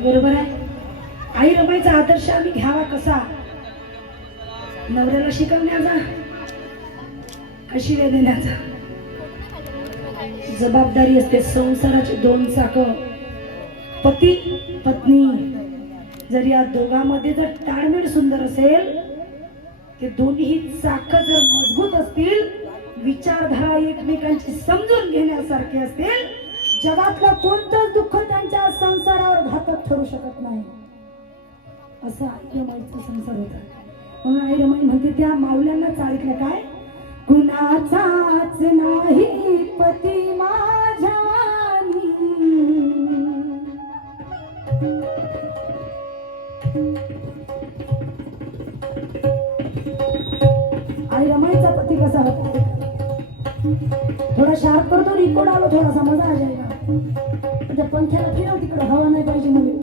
बरोबर आहे. आई रमाईचा आदर्श आम्ही घ्यावा कसा? नवऱ्याला शिकवण्याचा कशी वेळ देण्याचा? जबाबदारी असते. संसाराचे दोन चाक, पती पत्नी. जर या दोघांमध्ये जर ताळमेळ सुंदर असेल, ते दोन्ही चाक जर मजबूत असतील, विचारधारा एकमेकांची समजून घेण्यासारखे असतील, जगातलं कोणतंच दुःख त्यांच्या संसारावर घातक ठरू शकत नाही. असा आई रमाईचा संसार होता. म्हणून आई रमाई म्हणते त्या माऊल्यांना चाळीतलं काय? कुणाचाच नाही पती माझ्या वाणी. आई रमाईचा पती कसा होता? थोड़ा शार्प करतो, रिकॉर्ड आलो थोडासा, मजा आ जाएगा. त्या पंख्याला फिरव तिकडे, हवा नाही पाहिजे मुली.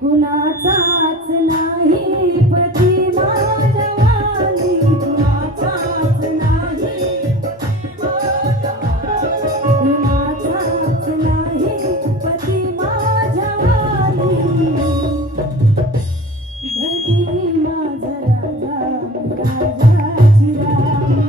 कुणाचाच नाही पती माझ्या वाणी. कुणाचाच नाही, कुणाचाच नाही पती माझ्या वाणी. धनी माझा राजा राजाची राणी.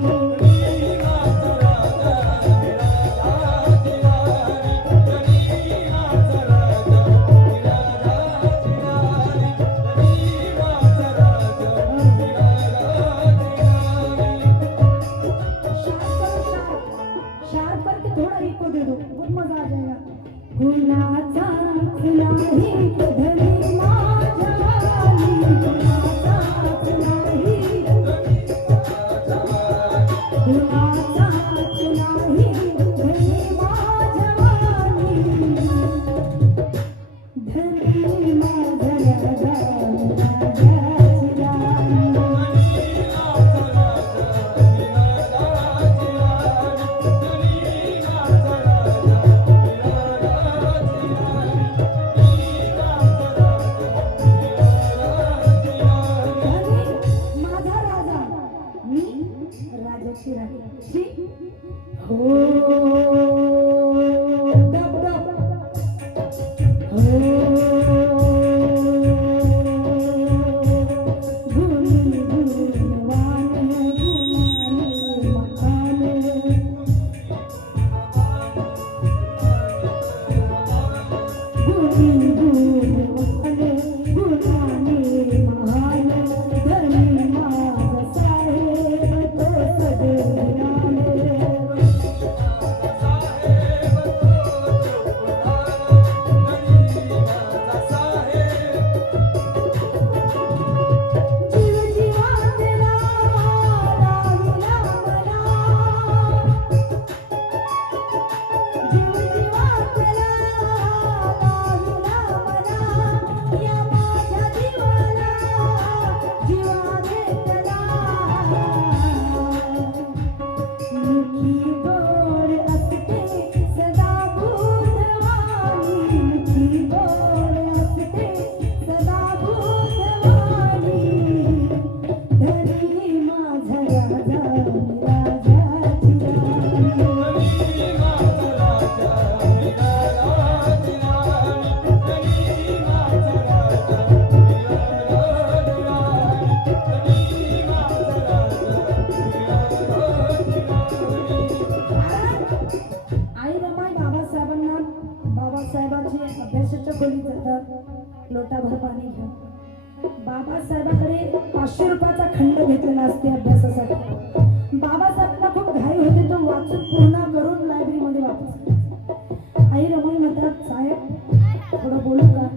बाबासाहेबांनी घेऊन बाबासाहेबाकडे 500 रुपयाचा खंड घेतलेला असते अभ्यासासाठी. बाबासाहेबांना खूप घाई होते, तो वाचून पूर्ण करून लायब्ररीमध्ये वापस. आई रमाई म्हणतात, साहेब थोडं बोलू का?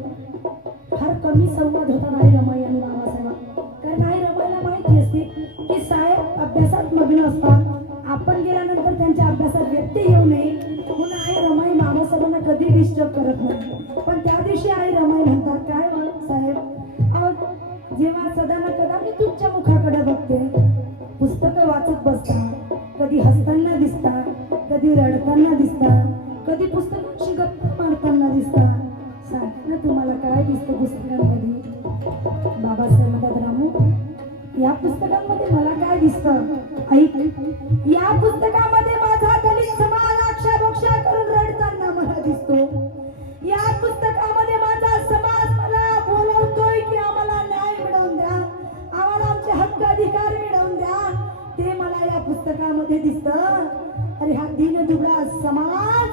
फार कमी संवाद होता आई रमाई आणि बाबासाहेब, कारण आई रमाईला माहिती असते की साहेब अभ्यासात मग्न असतात, आपण गेल्यानंतर त्यांच्या अभ्यासात व्यत्यय येऊ नये म्हणून आई रमाई बाबासाहेबांना कधी डिस्टर्ब करत नाही. पण त्या दिवशी आई रमाई म्हणतात, काय साहेब, अहो जेव्हा सदा न कदा मी तुमच्या मुखाकडे बघते, पुस्तकं वाचत बसता, कधी हसताना दिसता, कधी रडताना दिसता, कधी पुस्तकांशी गप्पा मारताना दिसता. सांग ना तुम्हाला काय दिसतं पुस्तकांमध्ये? बाबासाहेब म्हणतात, रामू या पुस्तकांमध्ये मला काय दिसतं? ऐक, या पुस्तकामध्ये माझा दलित समाज अक्षरशः करून रडताना मला दिसतो. या पुस्तकामध्ये माझा समाज मला बोलवतोय की आम्हाला न्याय मिळवून द्या, आम्हाला आमचे हक्क अधिकार मिळवून द्या, ते मला या पुस्तकामध्ये दिसतं. अरे हा दीनदुबळा समाज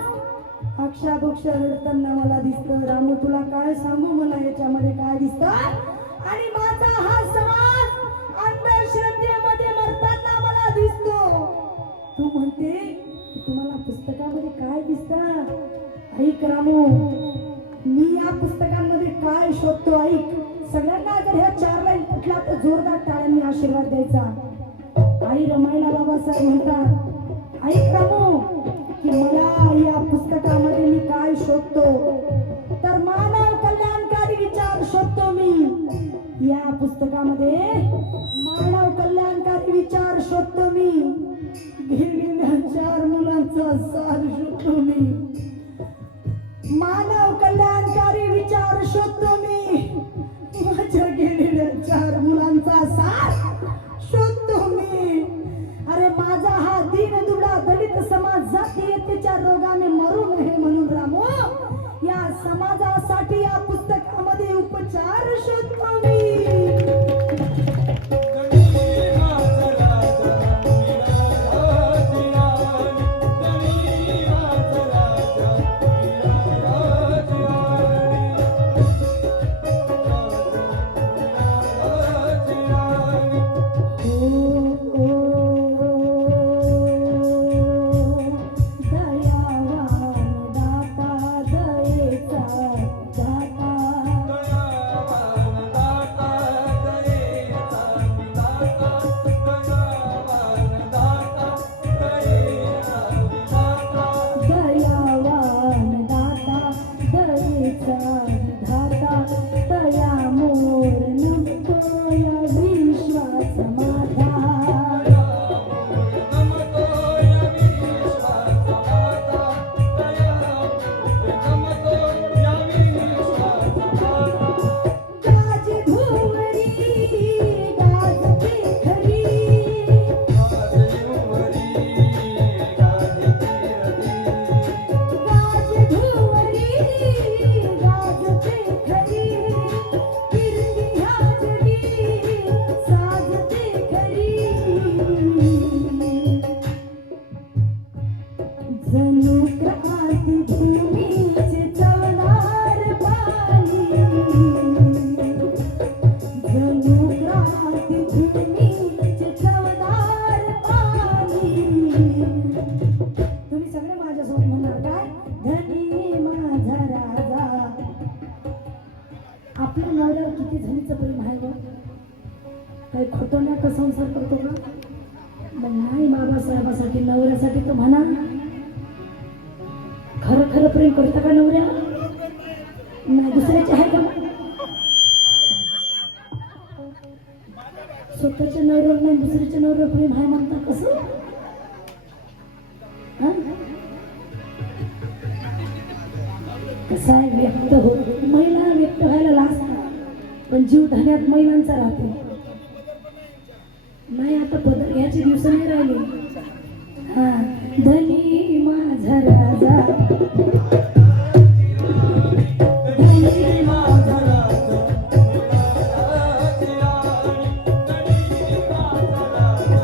अक्षरशः रडताना मला दिसतं. रामू तुला काय सांगू, मला याच्यामध्ये काय दिसतं? आणि माझा हा समाज अंधश्रद्धेमध्ये मरताना मला दिसतो. तू म्हणते की तुम्हाला पुस्तकामध्ये काय दिसतं? ऐक रामू, मी या पुस्तकांमध्ये काय शोधतो ऐक. सगळ्यांना जर ह्या 4 लाईन कुठला तर जोरदार टाळ्यांनी आशीर्वाद द्यायचा. आई रमाईला बाबासाहेब म्हणतात, ऐक रामू, की मला या पुस्तकामध्ये मी काय शोधतो तर मानव कल्याणकारी विचार शोधतो. मी या पुस्तकामध्ये मानव कल्याणकारी विचार शोधतो. मी गेलेल्या 4 मुलांचा सार शोधतो. मी मानव कल्याणकारी विचार शोधतो. मी माझ्या गेलेल्या 4 मुलांचा सार शोधतो. मी अरे माझा हा दीनदुबळा दलित समाज जातीयतेच्या रोगाने मरू नये म्हणून रामू या समाजासाठी या पुस्तकामध्ये उपचार शोधतो. मी काही खोटं नाही का संसार करतो का? मग नाही बाबासाहेबासाठी नवऱ्यासाठी तर म्हणा, खरं खरं प्रेम करता का नवऱ्या? नाही दुसऱ्याचे आहे का? स्वतःच्या नवऱ्यावर नाही दुसऱ्याच्या नवऱ्यावर प्रेम आहे म्हणता कसं? कसं आहे व्यक्त होत, महिला व्यक्त व्हायला लाजतात पण जीव धान्यात महिलांचा राहतो. नाही आता पदर घ्यायची दिवस नाही राहिले. हा धनी माझा राजा, धनी माझा राजा, धनी माझा राजा,